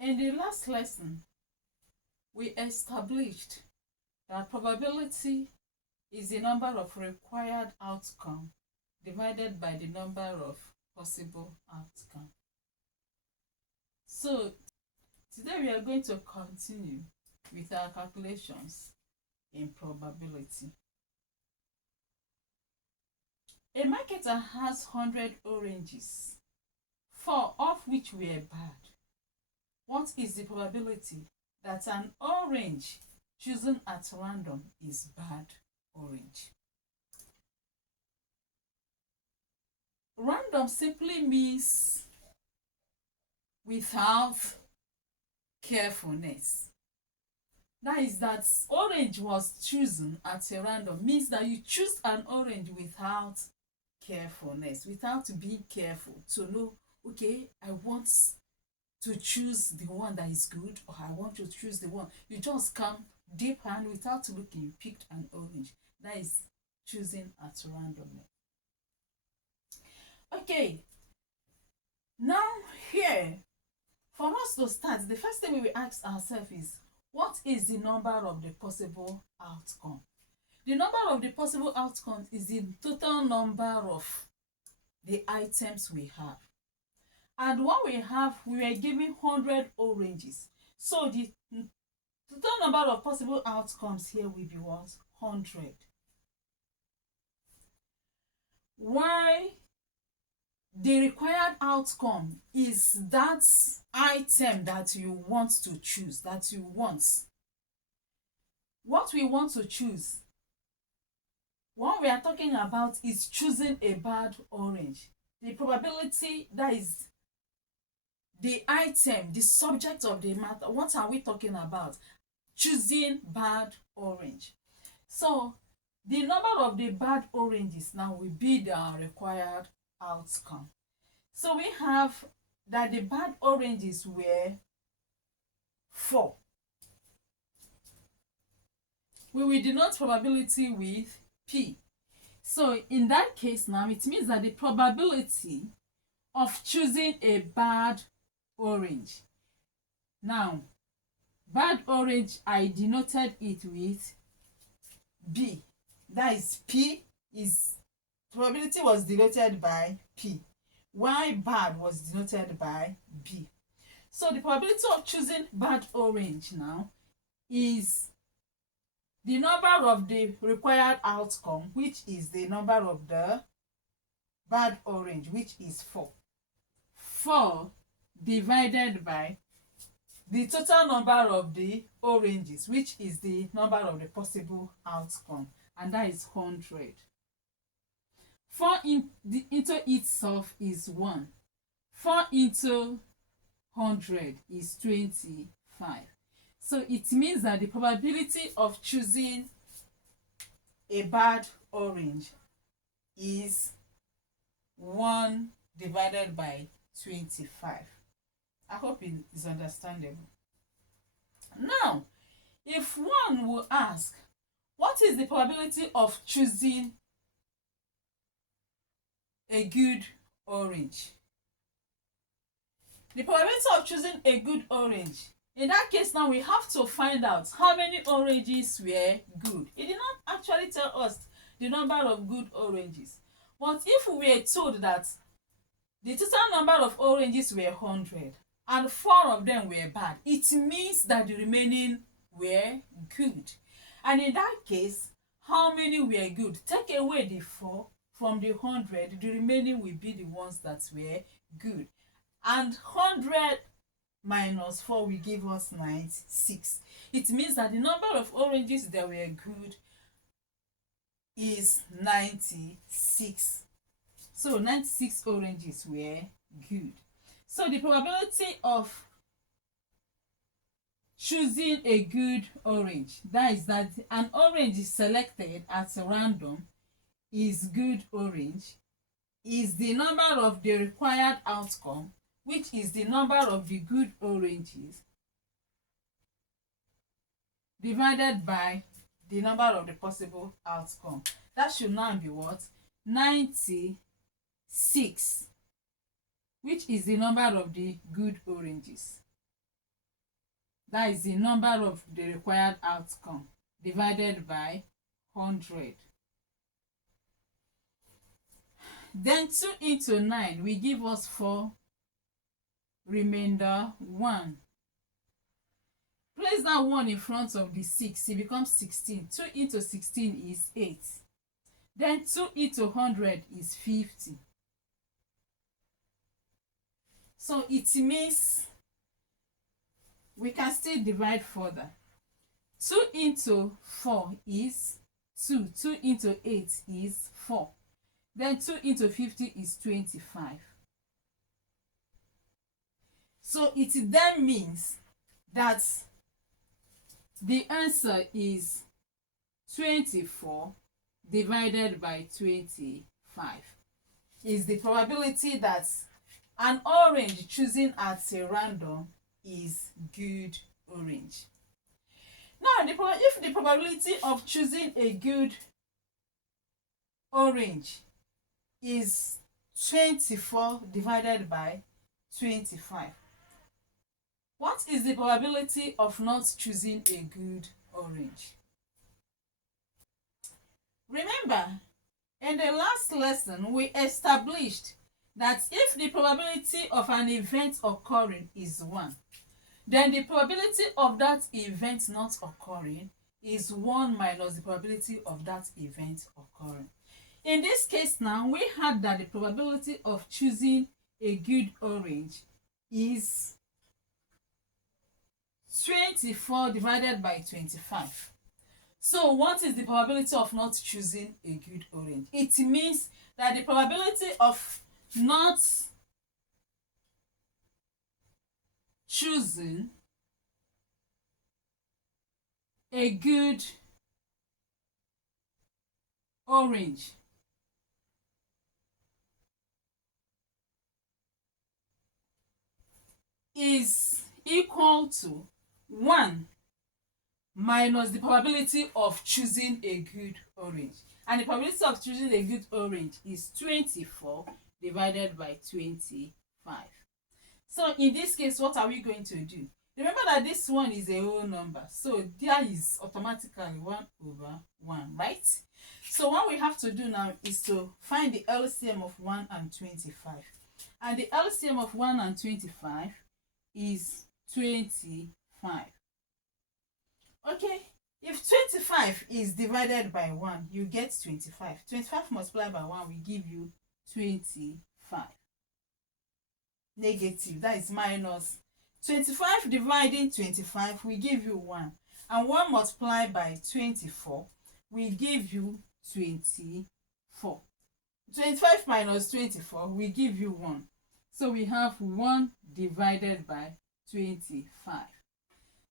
In the last lesson, we established that probability is the number of required outcome divided by the number of possible outcome. So today we are going to continue with our calculations in probability. A marketer has 100 oranges, 4 of which were bad. What is the probability that an orange chosen at random is bad orange? Random simply means without carefulness. That is, that orange was chosen at a random means that you choose an orange without carefulness, without being careful to know, okay, I want to choose the one that is good, or I want to choose the one. You just come deep hand without looking, you picked an orange. That is choosing at random. Okay, now here, for us to start, the first thing we will ask ourselves is, what is the number of the possible outcome? The number of the possible outcomes is the total number of the items we have. And what we have, we were given 100 oranges. So the total number of possible outcomes here will be what? 100. Why the required outcome is that item that you want to choose, that you want. What we want to choose, what we are talking about is choosing a bad orange. The probability, that is the item, the subject of the matter. What are we talking about? Choosing bad orange. So the number of the bad oranges now will be the required outcome. So we have that the bad oranges were 4. We will denote probability with P. So in that case now, it means that the probability of choosing a bad orange. Now, bad orange, I denoted it with B. That is, P is, probability was denoted by P, while bad was denoted by B. So the probability of choosing bad orange now is the number of the required outcome, which is the number of the bad orange, which is 4. 4 divided by the total number of the oranges, which is the number of the possible outcome, and that is 100. 4 into itself is 1. 4 into 100 is 25. So it means that the probability of choosing a bad orange is 1 divided by 25. I hope it is understandable. Now, if one will ask, what is the probability of choosing a good orange? The probability of choosing a good orange, in that case now we have to find out how many oranges were good. It did not actually tell us the number of good oranges. But if we were told that the total number of oranges were 100 and 4 of them were bad, it means that the remaining were good. And in that case, how many were good? Take away the 4 from the 100, the remaining will be the ones that were good. And 100 minus 4 will give us 96. It means that the number of oranges that were good is 96. So 96 oranges were good. So the probability of choosing a good orange, that is that an orange is selected at random, is good orange, is the number of the required outcome, which is the number of the good oranges, divided by the number of the possible outcome. That should now be what? 96, which is the number of the good oranges. That is the number of the required outcome divided by 100. Then 2 into 9 will give us 4, remainder 1. Place that 1 in front of the 6, it becomes 16. 2 into 16 is 8. Then 2 into 100 is 50. So it means we can still divide further. 2 into 4 is 2. 2 into 8 is 4. Then 2 into 50 is 25. So it then means that the answer is 24 divided by 25. Is the probability that an orange chosen at a random is good orange. Now, if the probability of choosing a good orange is 24 divided by 25, what is the probability of not choosing a good orange? Remember, in the last lesson, we established that if the probability of an event occurring is 1, then the probability of that event not occurring is 1 minus the probability of that event occurring. In this case now, we had that the probability of choosing a good orange is 24 divided by 25. So what is the probability of not choosing a good orange? It means that the probability of not choosing a good orange is equal to 1 minus the probability of choosing a good orange. And the probability of choosing a good orange is 24 divided by 25. So in this case, what are we going to do? Remember that this one is a whole number. So there is automatically 1/1, right? So what we have to do now is to find the LCM of 1 and 25. And the LCM of 1 and 25 is 25. Okay, if 25 is divided by 1, you get 25. 25 multiplied by 1 will give you 25. Negative, that is minus. 25 dividing 25 will give you 1. And 1 multiplied by 24 will give you 24. 25 minus 24 will give you 1. So we have 1 divided by 25.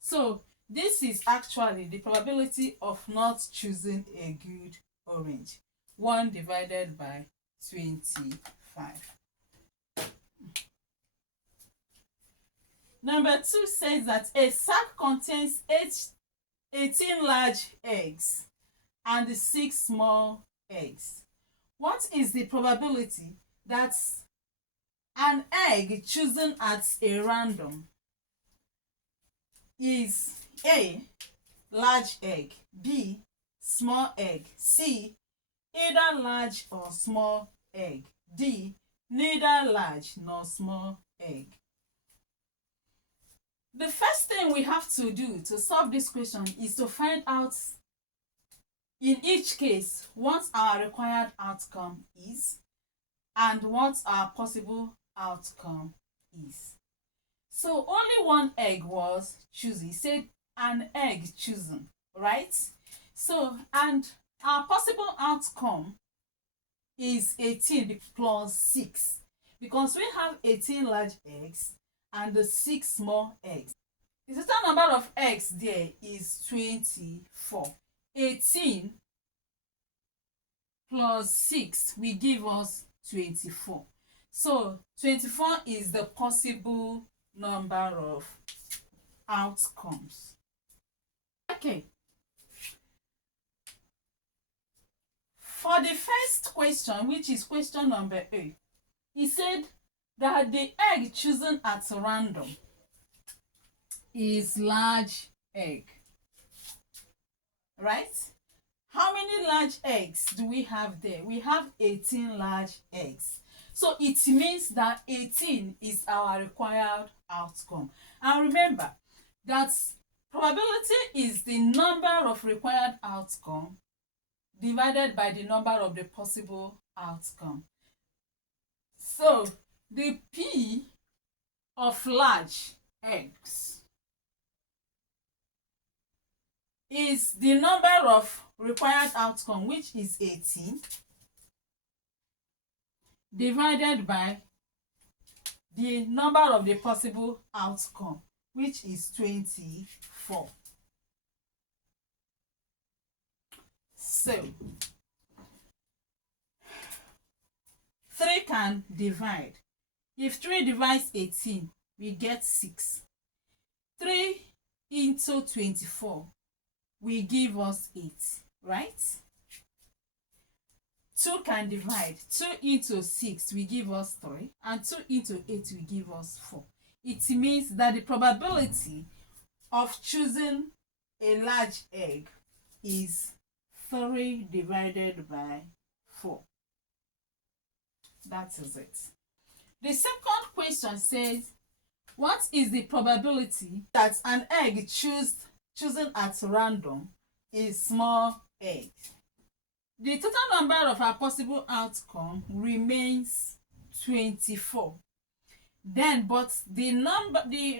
So this is actually the probability of not choosing a good orange. 1 divided by 25. Number 2 says that a sack contains 18 large eggs and 6 small eggs. What is the probability that an egg chosen at a random is A, large egg, B, small egg, C, either large or small egg, D, neither large nor small egg? The first thing we have to do to solve this question is to find out in each case what our required outcome is and what our possible outcome is. So only one egg was chosen. He said an egg chosen, right? So, and our possible outcome is 18 plus 6 because we have 18 large eggs and the 6 small eggs. The total number of eggs there is 24. 18 plus 6 will give us 24. So 24 is the possible number of outcomes. Okay. For the first question, which is question number A, he said that the egg chosen at random is large egg, right? How many large eggs do we have there? We have 18 large eggs. So it means that 18 is our required outcome. And remember that probability is the number of required outcome divided by the number of the possible outcome. So the P of large eggs is the number of required outcome, which is 18, divided by the number of the possible outcome, which is 24. So 3 can divide. If 3 divides 18, we get 6. 3 into 24 will give us 8, right? 2 can divide. 2 into 6 will give us 3, and 2 into 8 will give us 4. It means that the probability of choosing a large egg is 3 divided by 4. That is it. The second question says, what is the probability that an egg chosen at random is small egg? The total number of our possible outcome remains 24. Then, but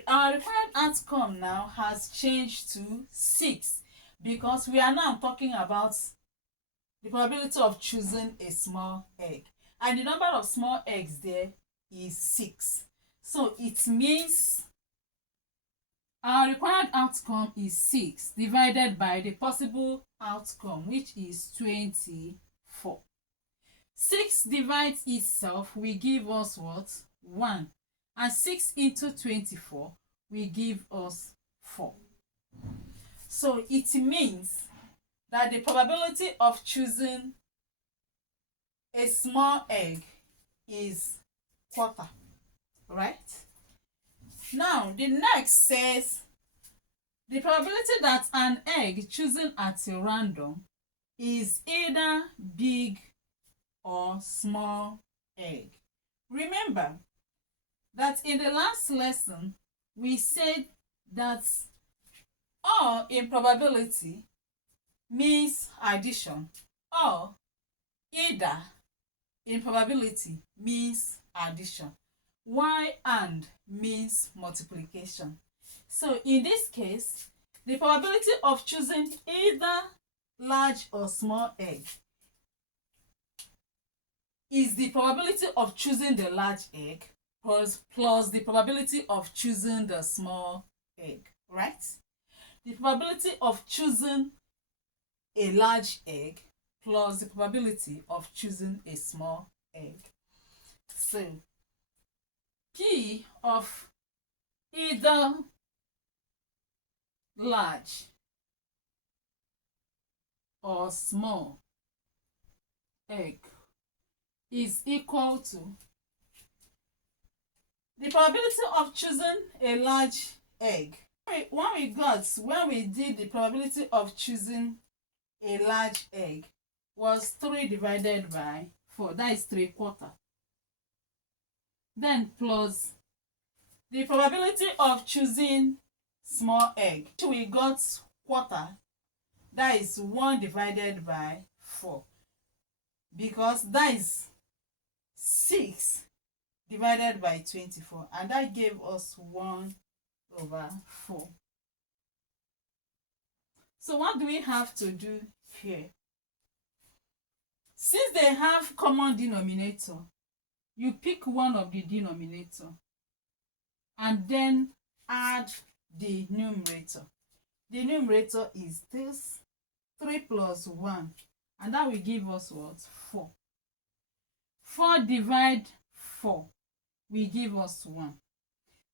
our required outcome now has changed to 6, because we are now talking about the probability of choosing a small egg, and the number of small eggs there is 6. So it means our required outcome is 6 divided by the possible outcome, which is 24. 6 divides itself will give us what? 1. And 6 into 24 will give us 4. So it means that the probability of choosing a small egg is quarter, right? Now, the next says the probability that an egg chosen at random is either big or small egg. Remember that in the last lesson, we said that or in probability means addition, or either in probability means addition, while and means multiplication. So in this case, the probability of choosing either large or small egg is the probability of choosing the large egg plus the probability of choosing the small egg, right? The probability of choosing a large egg plus the probability of choosing a small egg. So P of either large or small egg is equal to the probability of choosing a large egg. When we did the probability of choosing a large egg was 3 divided by 4, that is 3/4. Then plus the probability of choosing small egg, we got quarter, that is 1 divided by 4, because that is 6 divided by 24, and that gave us 1/4. So what do we have to do here? Since they have common denominator, you pick one of the denominator and then add the numerator. The numerator is this 3 plus 1, and that will give us what? 4. 4 divide 4 will give us 1.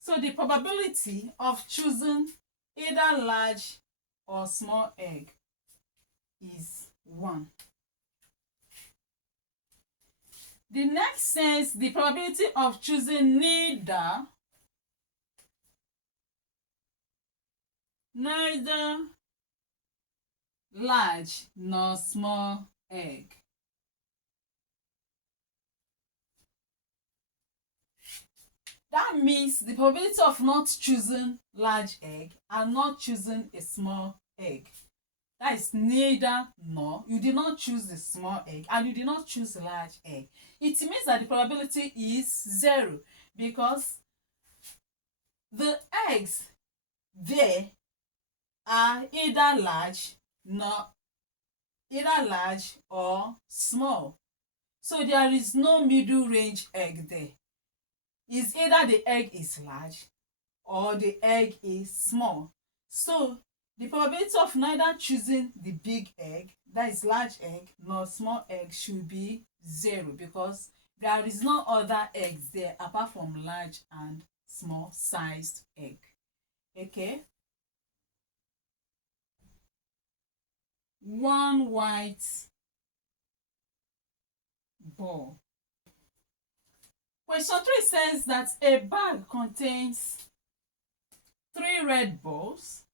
So the probability of choosing either large or small egg is 1. The next says the probability of choosing neither neither large nor small egg. That means the probability of not choosing large egg and not choosing a small egg. That is neither nor. You did not choose the small egg and you did not choose the large egg. It means that the probability is 0 because the eggs there are either large or small. So there is no middle range egg there. It's either the egg is large or the egg is small. So the probability of neither choosing the big egg, that is large egg, nor small egg should be 0 because there is no other eggs there apart from large and small sized egg. Okay? One white ball. Question 3 says that a bag contains 3 red balls,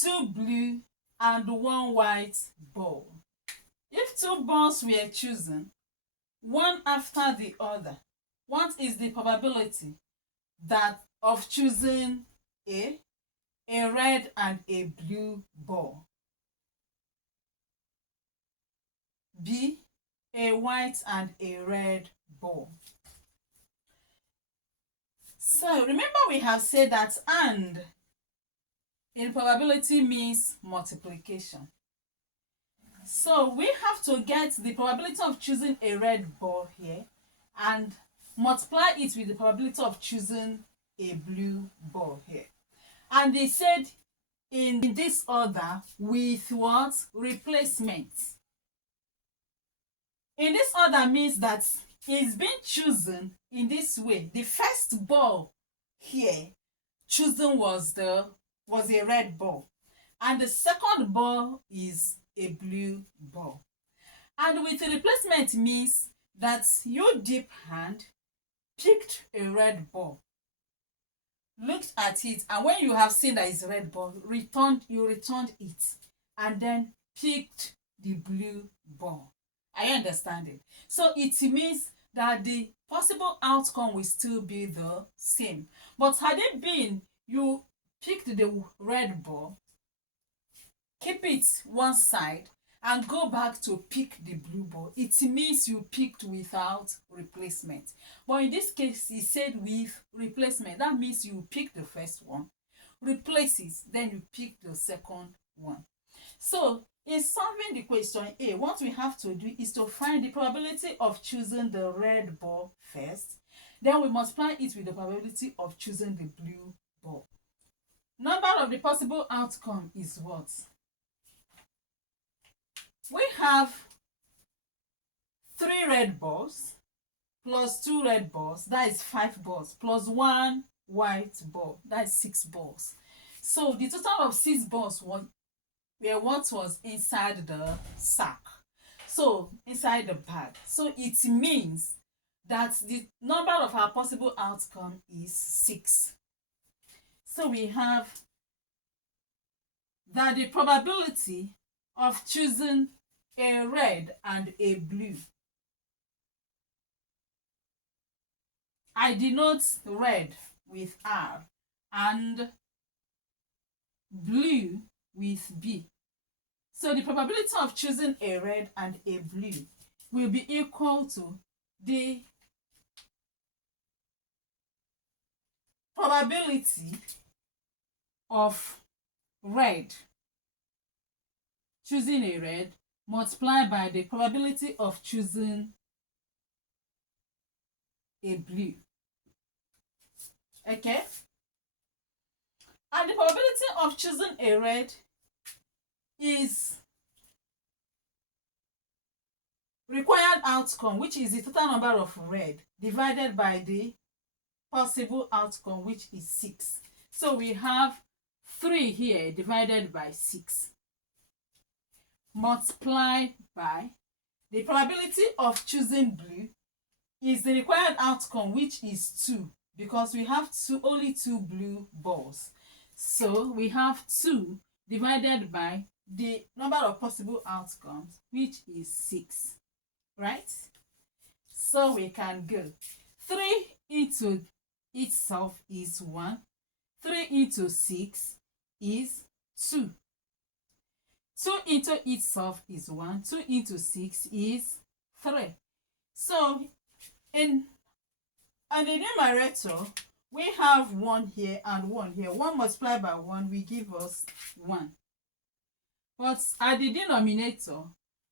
2 blue, and 1 white ball. If 2 balls were chosen, one after the other, what is the probability that of choosing a red and a blue ball? B, a white and a red ball. So remember we have said that and in probability means multiplication. So we have to get the probability of choosing a red ball here and multiply it with the probability of choosing a blue ball here. And they said in this order with what? Replacement. In this order means that it's been chosen in this way. The first ball here chosen was a red ball, and the second ball is a blue ball. And with the replacement means that your deep hand picked a red ball, looked at it, and when you have seen that it's a red ball, you returned it and then picked the blue ball. Are you understanding? So it means that the possible outcome will still be the same. But had it been you picked the red ball, keep it one side, and go back to pick the blue ball, it means you picked without replacement. But in this case, he said with replacement. That means you pick the first one, replace it, then you pick the second one. So in solving the question A, what we have to do is to find the probability of choosing the red ball first. Then we multiply it with the probability of choosing the blue ball. Number of the possible outcome is what? We have 3 red balls plus 2 red balls, that is 5 balls, plus 1 white ball, that is 6 balls. So the total of 6 balls were what was inside the sack, so inside the bag. So it means that the number of our possible outcome is 6. So we have that the probability of choosing a red and a blue, I denote red with R and blue with B. So the probability of choosing a red and a blue will be equal to the probability of red, choosing a red, multiplied by the probability of choosing a blue. Okay? And the probability of choosing a red is required outcome, which is the total number of red, divided by the possible outcome, which is 6. So we have 3 here divided by 6, multiplied by the probability of choosing blue is the required outcome, which is 2, because we have only 2 blue balls. So we have 2 divided by the number of possible outcomes, which is 6, right? So we can go 3 into itself is 1, 3 into 6 is 2. 2 into itself is 1, 2 into 6 is 3. So in the numerator, we have 1 here and 1 here. 1 multiplied by 1 will give us 1. But at the denominator,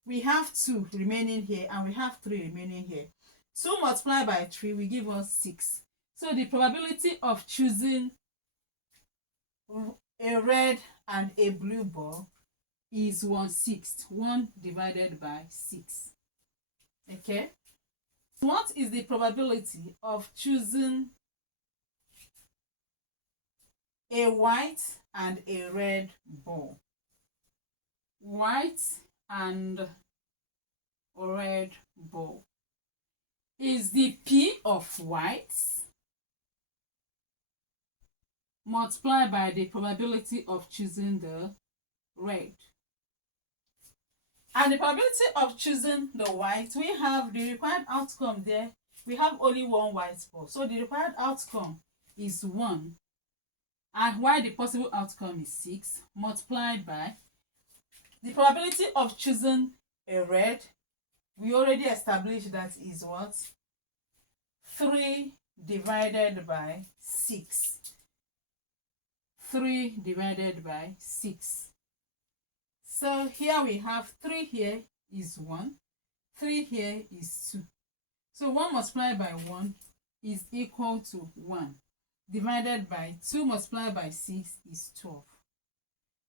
we have 2 remaining here and we have 3 remaining here. 2 multiplied by 3 will give us 6. So the probability of choosing a red and a blue ball is 1/6. 1 divided by 6. Okay? What is the probability of choosing a white and a red ball? White and red ball is the P of white multiplied by the probability of choosing the red. And the probability of choosing the white, we have the required outcome there. We have only 1 white ball. So the required outcome is 1. And while the possible outcome is 6, multiplied by the probability of choosing a red, we already established that is what? 3 divided by 6. 3 divided by 6. So here we have 3 here is 1, 3 here is 2. So 1 multiplied by 1 is equal to 1, divided by 2 multiplied by 6 is 12.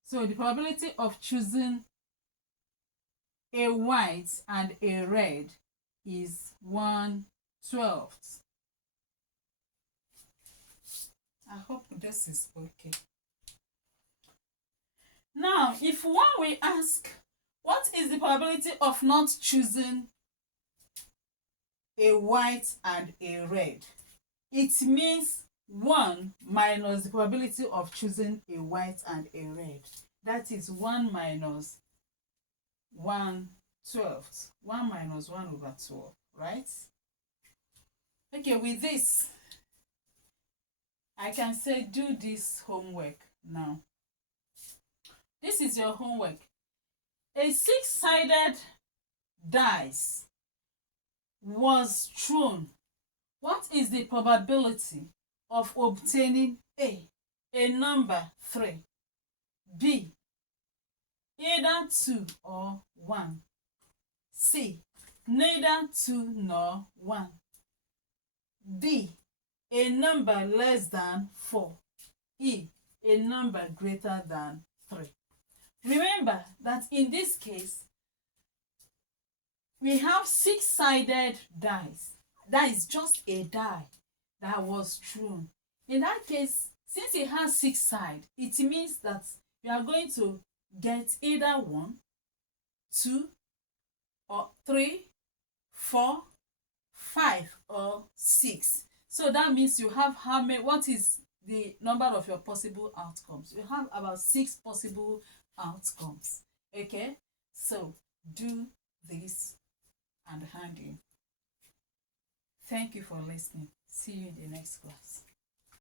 So the probability of choosing a white and a red is 1/12. I hope this is okay. Now, if one will ask, what is the probability of not choosing a white and a red? It means 1 minus the probability of choosing a white and a red. That is 1 minus 1/12. 1 minus 1/12, right? Okay, with this, I can say do this homework now. This is your homework. A 6-sided dice was thrown. What is the probability of obtaining A number 3, B, either 2 or 1, C, neither 2 nor 1, D, a number less than 4, E, a number greater than 3. Remember that in this case, we have 6-sided dice. That is just a die that was thrown. In that case, since it has 6 sides, it means that you are going to get either 1, 2, or 3, 4, 5, or 6. So that means you have how many? What is the number of your possible outcomes? You have about 6 possible outcomes. Okay, so do this and hand in. Thank you for listening. See you in the next class.